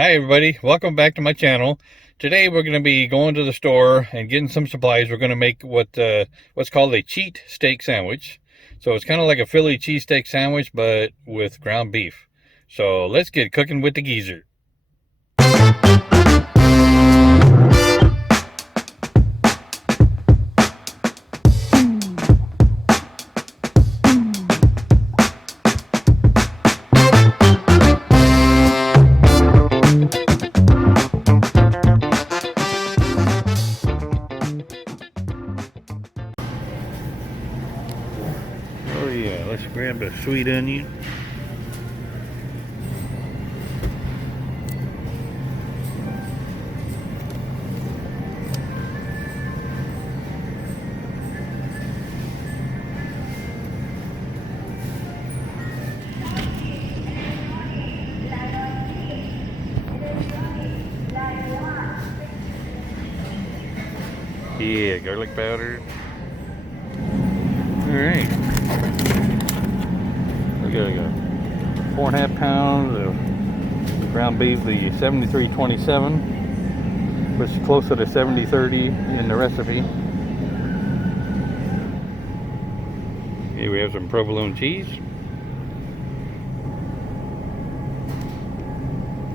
Hi everybody, welcome back to my channel. Today we're going to be going to the store and getting some supplies. We're going to make what's called a cheat steak sandwich. So it's kind of like a Philly cheesesteak sandwich, but with ground beef. So let's get cooking with the geezer. Oh yeah, let's grab the sweet onion. Yeah, garlic powder. Alright. We got 4.5 pounds of ground beef, the 7327, which is closer to 7030 in the recipe. Here we have some provolone cheese.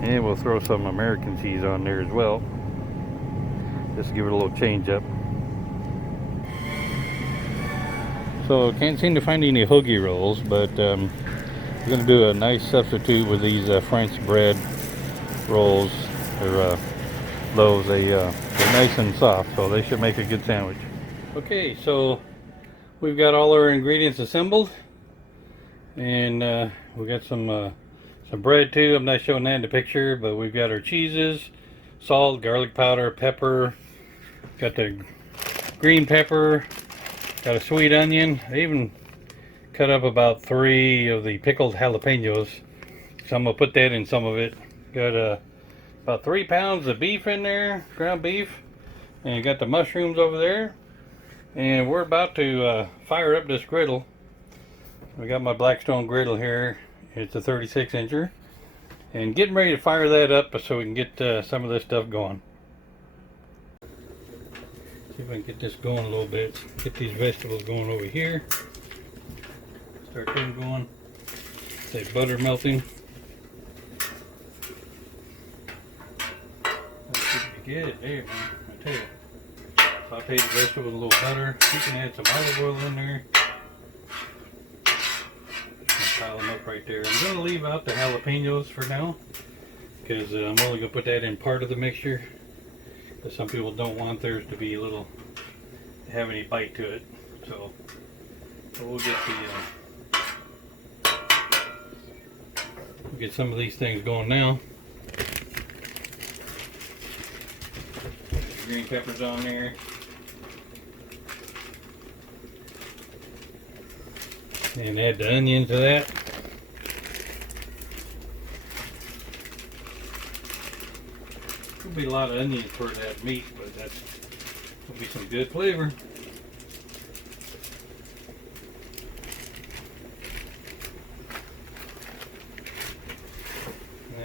And we'll throw some American cheese on there as well. Just to give it a little change up. So can't seem to find any Hoagie Rolls, but we're going to do a nice substitute with these French bread rolls or loaves. They're nice and soft, so they should make a good sandwich. Okay, so we've got all our ingredients assembled, and we got some bread too. I'm not showing that in the picture, but we've got our cheeses, salt, garlic powder, pepper, got the green pepper, got a sweet onion. I even cut up about 3 of the pickled jalapenos, so I'm gonna put that in some of it. Got about 3 pounds of beef in there, ground beef, and got the mushrooms over there. And we're about to fire up this griddle. We got my Blackstone griddle here. It's a 36-incher, and getting ready to fire that up so we can get some of this stuff going. See if I can get this going a little bit. Get these vegetables going over here. Start them going. That butter melting. That should be good there, man. I tell you. Saute the vegetables with a little butter. You can add some olive oil in there. Just gonna pile them up right there. I'm gonna leave out the jalapenos for now, because I'm only gonna put that in part of the mixture. Some people don't want theirs to be have any bite to it, so we'll get we'll get some of these things going now. Green peppers on there. And add the onion to that. There'll be a lot of onions for that meat, but will be some good flavor.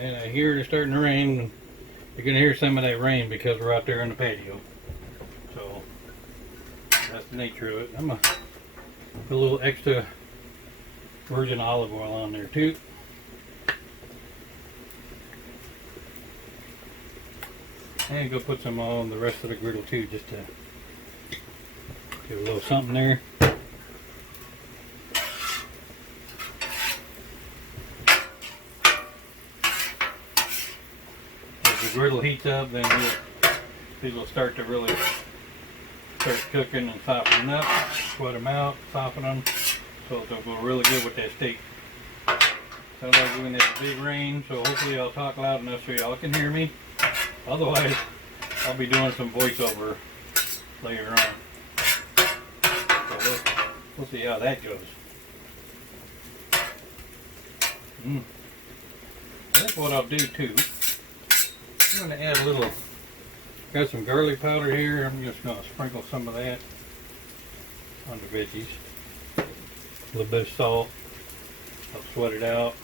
And I hear it's starting to rain. You're going to hear some of that rain because we're out there on the patio. So that's the nature of it. I'm going to put a little extra virgin olive oil on there too. And go put some on the rest of the griddle too, just to give a little something there. As the griddle heats up, then these will start to really start cooking and softening up. Sweat them out, soften them, so they'll go really good with that steak. Sounds like we're gonna have a big rain, so hopefully I'll talk loud enough so y'all can hear me. Otherwise, I'll be doing some voiceover later on. So we'll see how that goes. I think what I'll do too, I'm going to add a little, got some garlic powder here. I'm just going to sprinkle some of that on the veggies. A little bit of salt. I'll sweat it out.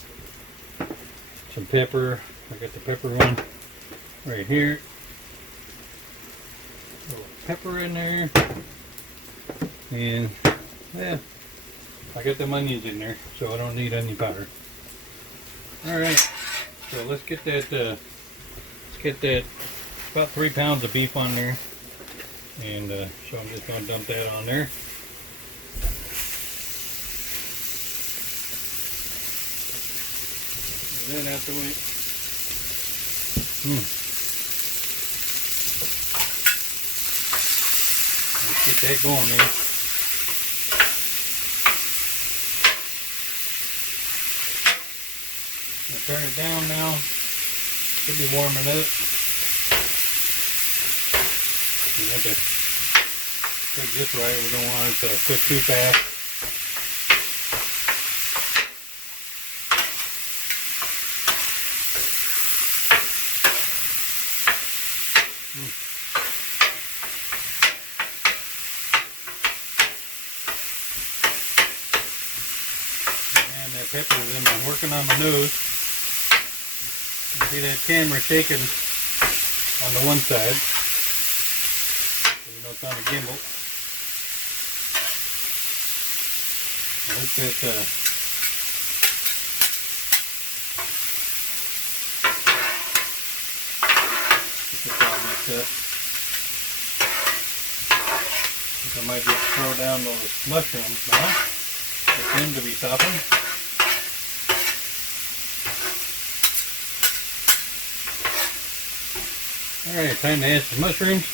Some pepper. I got the pepper one right here. A little pepper in there. And yeah, I got them onions in there, so I don't need any powder. Alright, so let's get that about 3 pounds of beef on there. And so I'm just going to dump that on there. Get that out the way. Let's get that going, man. I'll turn it down now. Should be warming up. We have to cook this right. We don't want it to cook too fast. And that pepper is in my working on my nose. You see that camera shaking on the one side. You know it's on a gimbal. Let's get get this all mixed up. I think I might just throw down those mushrooms now. Get them to be softened. Alright, time to add some mushrooms.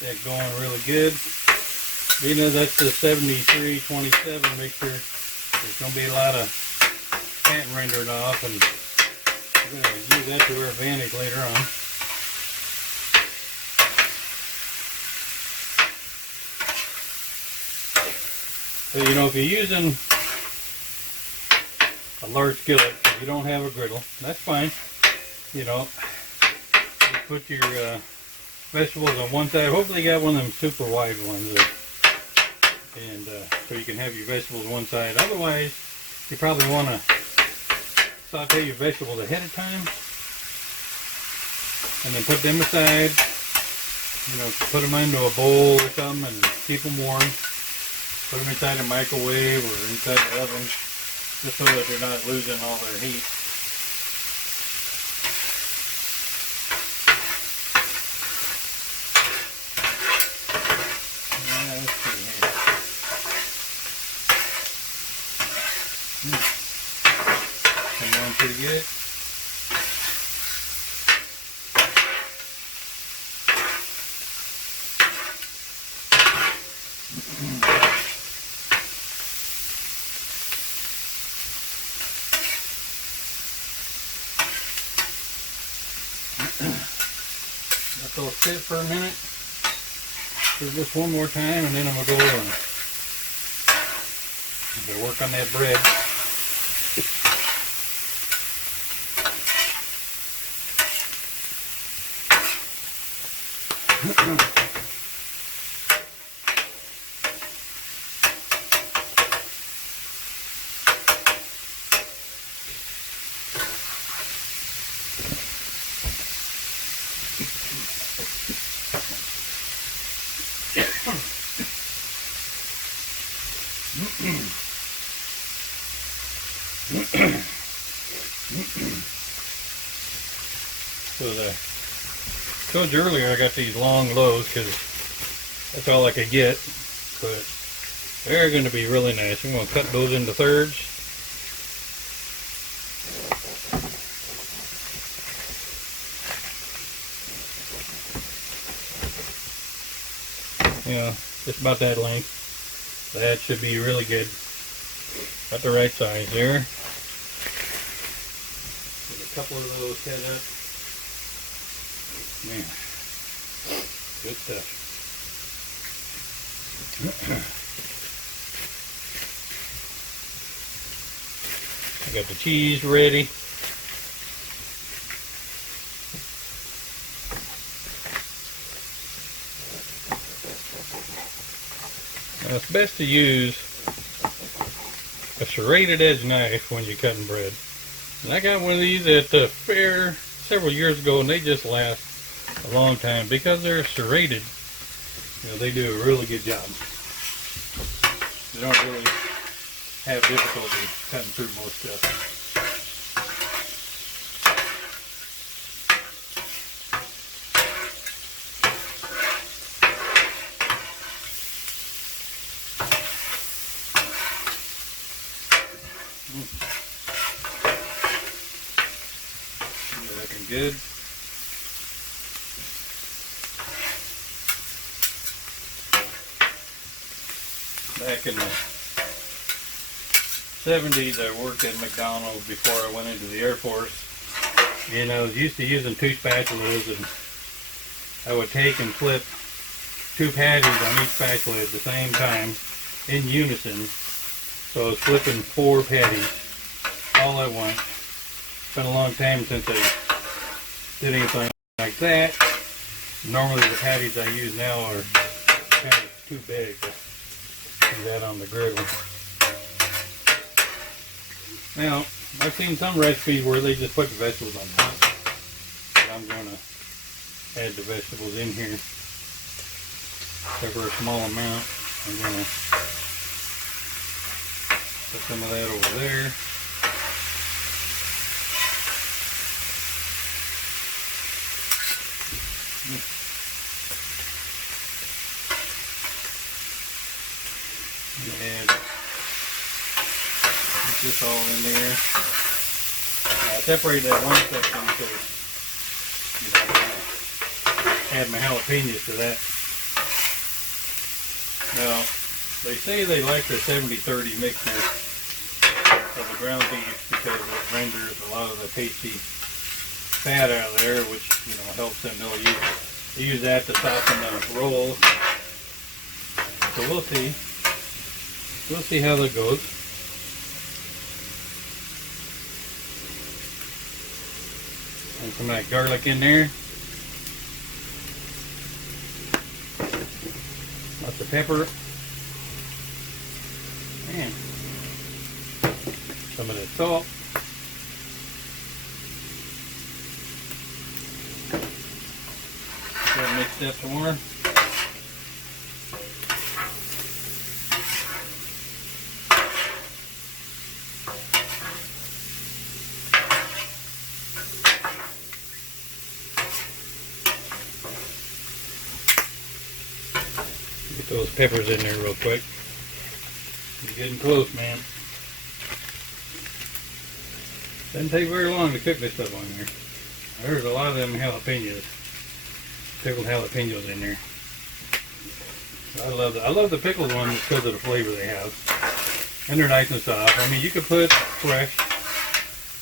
That going really good. You know, that's the 73-27 mixture. There's going to be a lot of fat rendering off, and we're going to use that to our advantage later on. So, you know, if you're using a large skillet, if you don't have a griddle, that's fine. You know, just put your vegetables on one side. Hopefully you got one of them super wide ones, and so you can have your vegetables on one side. Otherwise, you probably want to saute your vegetables ahead of time, and then put them aside. You know, put them into a bowl or something and keep them warm. Put them inside the microwave or inside the oven, just so that they're not losing all their heat. Pretty good. Let those sit for a minute. Do this one more time, and then I'm gonna go and work on that bread. So I told you earlier I got these long loaves because that's all I could get, but they're going to be really nice. I'm going to cut those into thirds. You know, just about that length. That should be really good. About the right size there. Get a couple of those head up. Man, good stuff. I got the cheese ready. Now it's best to use a serrated edge knife when you're cutting bread. And I got one of these at the fair several years ago, and they just last a long time because they're serrated. You know, they do a really good job. You don't really have difficulty cutting through most stuff. Looking good. Back in the 70s, I worked at McDonald's before I went into the Air Force, and I was used to using two spatulas, and I would take and flip two patties on each spatula at the same time in unison. So I was flipping 4 patties all at once. It's been a long time since I did anything like that. Normally the patties I use now are kind of too big to do that on the griddle. Now, I've seen some recipes where they just put the vegetables on top. But I'm going to add the vegetables in here. Except for a small amount. I'm going to put some of that over there. And put this all in there. I separate that one section so you know, I'm gonna add my jalapenos to that. Now, they say they like the 70-30 mixture of the ground beef because it renders a lot of the pasty fat out of there, which helps them. They'll use that to soften the rolls. So we'll see. We'll see how that goes. And some of that garlic in there. Lots of pepper. And some of that salt. Gotta mix that some more. Get those peppers in there real quick. You're getting close, man. Doesn't take very long to cook this stuff on here. There's a lot of them jalapenos, pickled jalapenos in there. I love the pickled ones because of the flavor they have, and they're nice and soft. I mean, you could put fresh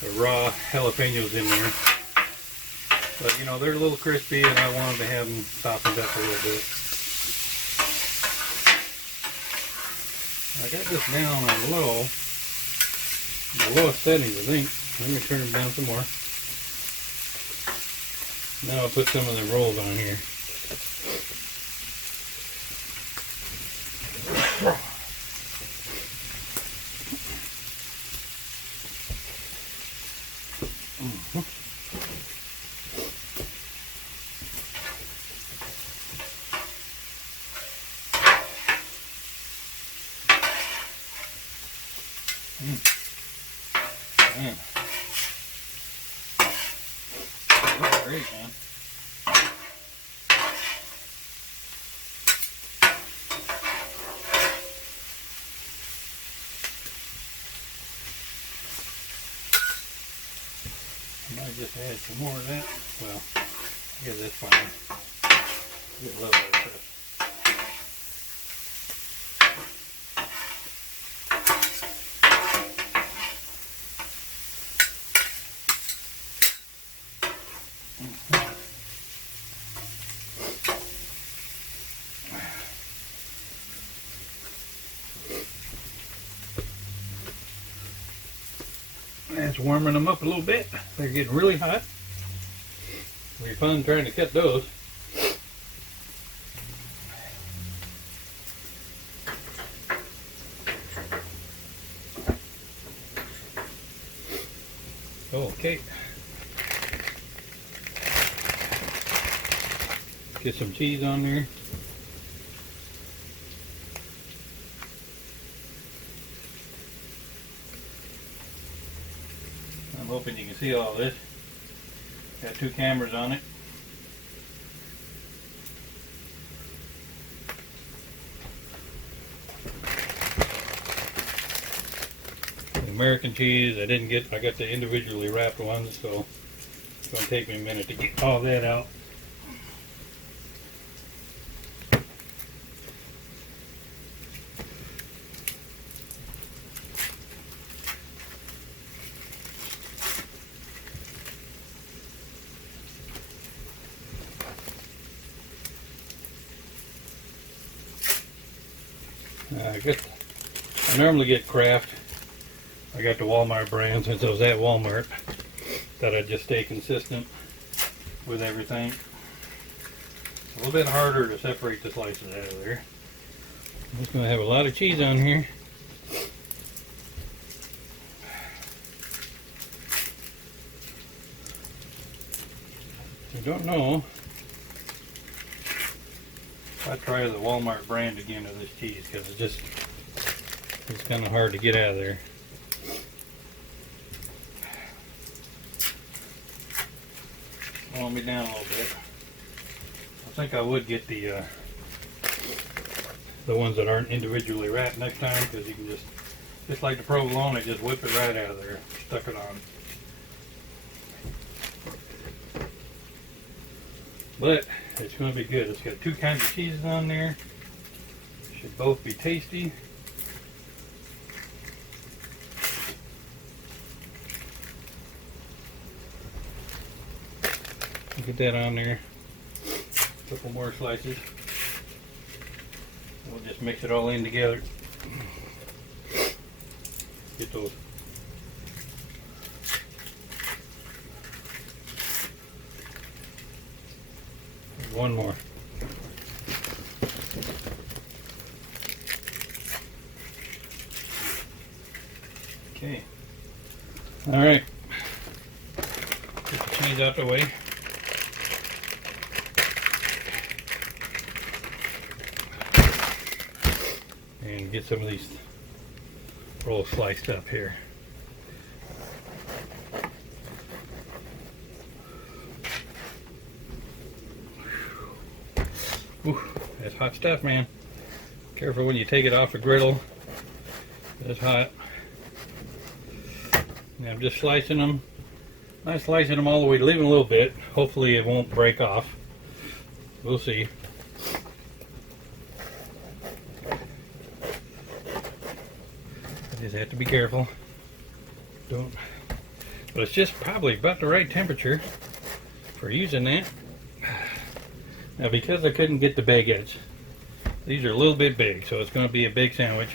or raw jalapenos in there, but they're a little crispy, and I wanted to have them softened up a little bit. I got this down on low, the lowest settings, I think. Let me turn them down some more. Now I'll put some of the rolls on here. Man. That's great, man. I might just add some more of that. Well, yeah, that's fine. I love that stuff. That's warming them up a little bit. They're getting really hot. It'll be fun trying to cut those. Okay. Get some cheese on there. I'm hoping you can see all this. Got 2 cameras on it. American cheese, I got the individually wrapped ones, so it's going to take me a minute to get all that out. I normally get Kraft. I got the Walmart brand since I was at Walmart. Thought I'd just stay consistent with everything. It's a little bit harder to separate the slices out of there. I'm just going to have a lot of cheese on here. If you don't know, I try the Walmart brand again of this cheese because it's kind of hard to get out of there. Slow me down a little bit. I think I would get the ones that aren't individually wrapped next time, because you can just like the provolone, just whip it right out of there, stuck it on. But it's going to be good. It's got 2 kinds of cheeses on there. Should both be tasty. Get that on there. A couple more slices. We'll just mix it all in together. Get those. One more. Okay. All right. Get the cheese out the way. And get some of these rolls sliced up here. Whew, that's hot stuff, man. Careful when you take it off a griddle. It's hot. Now I'm just slicing them. I'm not slicing them all the way, leaving a little bit. Hopefully it won't break off. We'll see. Just have to be careful. But it's just probably about the right temperature for using that. Now, because I couldn't get the baguettes, these are a little bit big, so it's going to be a big sandwich.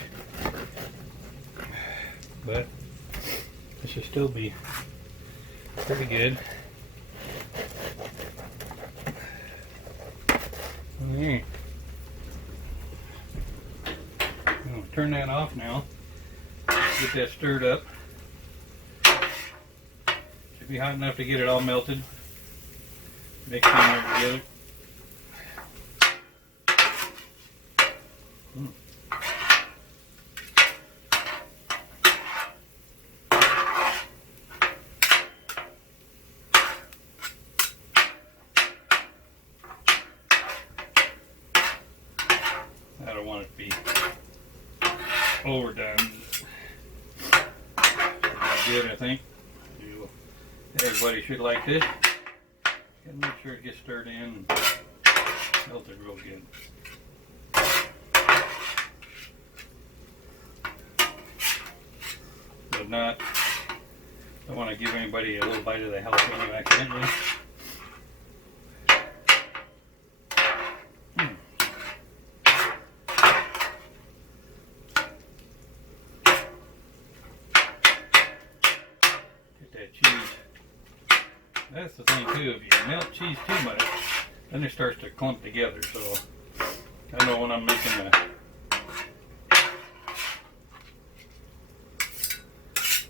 But it should still be pretty good. Alright. I'm going to turn that off now. Get that stirred up. Should be hot enough to get it all melted. Mix it together. I don't want it to be overdone. Good, I think. Everybody should like this. Gotta make sure it gets stirred in and melted real good. But not, don't want to give anybody a little bite of the jalapeno accidentally. That's the thing too, if you melt cheese too much, then it starts to clump together. So I know when I'm making a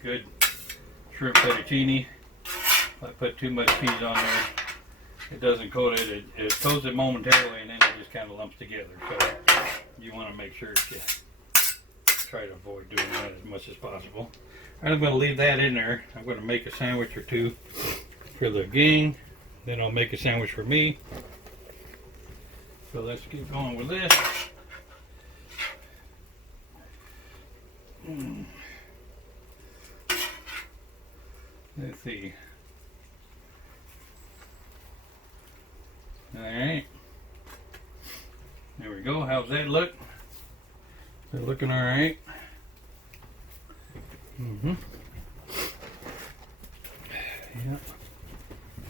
good shrimp fettuccine, if I put too much cheese on there, it doesn't coat it. It coats it momentarily and then it just kind of lumps together. So you want to make sure you try to avoid doing that as much as possible. Alright, I'm going to leave that in there. I'm going to make a sandwich or two for the gang. Then I'll make a sandwich for me. So let's keep going with this. Let's see. Alright. There we go. How's that look? They're looking alright. Yep.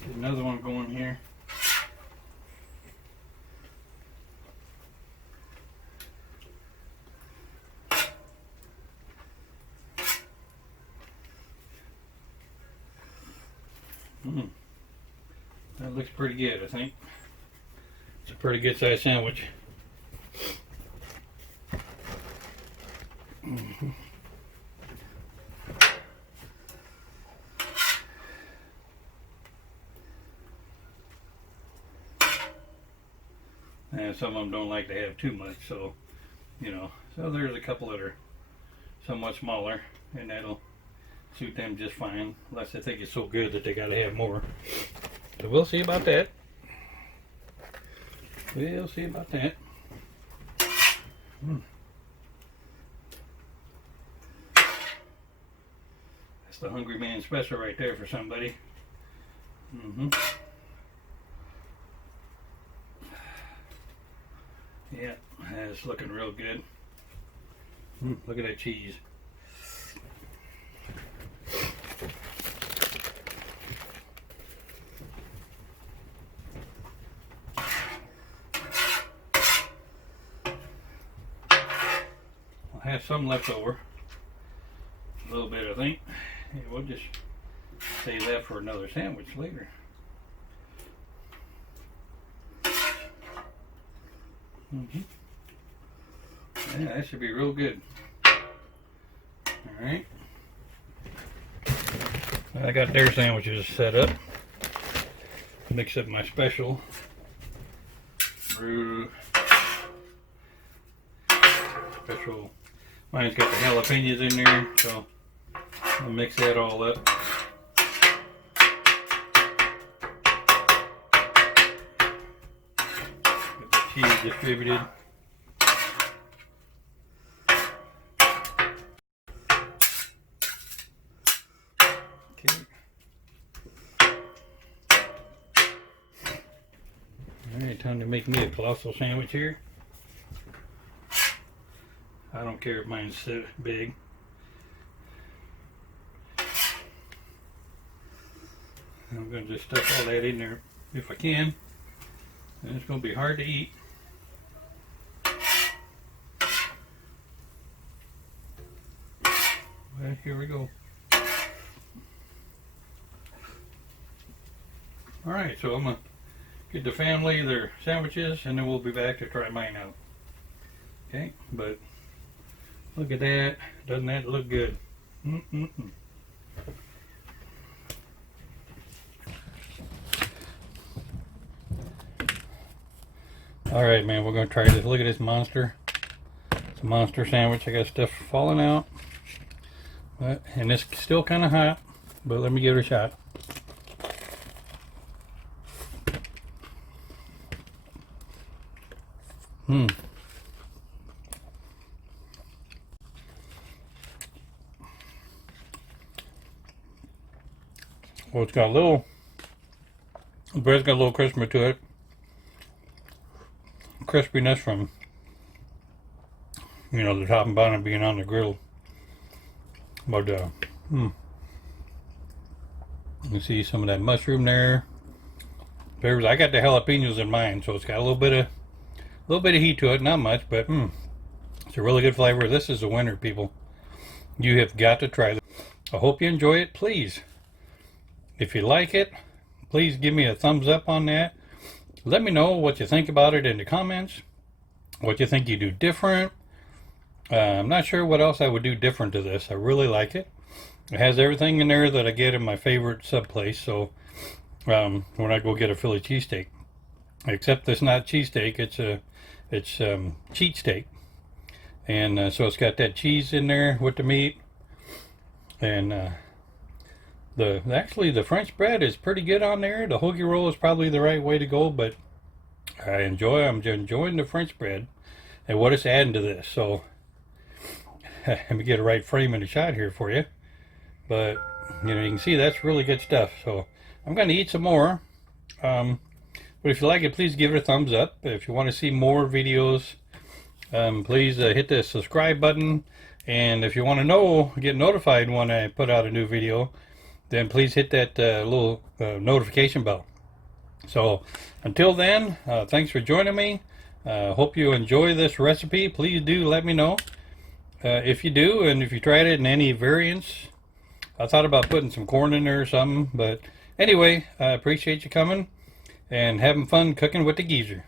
Get another one going here. That looks pretty good, I think. It's a pretty good sized sandwich. And some of them don't like to have too much, so you know. So there's a couple that are somewhat smaller, and that'll suit them just fine, unless they think it's so good that they gotta have more. So we'll see about that. We'll see about that. That's the hungry man special right there for somebody. Yeah, that's looking real good. Look at that cheese. I'll have some left over. A little bit, I think. Yeah, we'll just save that for another sandwich later. Yeah, that should be real good. Alright. I got their sandwiches set up. Mix up my special brew. Special. Mine's got the jalapenos in there, so I'll mix that all up. Get the cheese distributed. Okay. Alright, time to make me a colossal sandwich here. I don't care if mine's so big. I'm going to just stuff all that in there if I can. And it's going to be hard to eat. Well, here we go. Alright, so I'm going to get the family their sandwiches and then we'll be back to try mine out. Okay, but look at that. Doesn't that look good? Alright, man, we're going to try this. Look at this monster. It's a monster sandwich. I got stuff falling out. And it's still kind of hot, but let me give it a shot. Well, it's got a little, the bread's got a little crispiness to it. Crispiness from, you know, the top and bottom being on the griddle. But, you can see some of that mushroom there. I got the jalapenos in mine, so it's got a little bit of heat to it, not much, but it's a really good flavor. This is a winner, people. You have got to try this. I hope you enjoy it. Please, if you like it, please give me a thumbs up on that. Let me know what you think about it in the comments. What you think you do different. I'm not sure what else I would do different to this. I really like it. It has everything in there that I get in my favorite sub place. So when I go get a Philly cheesesteak, except it's not cheesesteak, it's Cheetsteak, and so it's got that cheese in there with the meat, and actually the French bread is pretty good on there. The hoagie roll is probably the right way to go, but I'm enjoying the French bread and what it's adding to this. So let me get a right frame in the shot here for you. But you can see that's really good stuff. So I'm going to eat some more. But if you like it, please give it a thumbs up. If you want to see more videos, please hit the subscribe button. And if you want to get notified when I put out a new video, then please hit that little notification bell. So until then, thanks for joining me. Hope you enjoy this recipe. Please do let me know if you do, and if you tried it in any variants. I thought about putting some corn in there or something, but anyway, I appreciate you coming and having fun cooking with the geezer.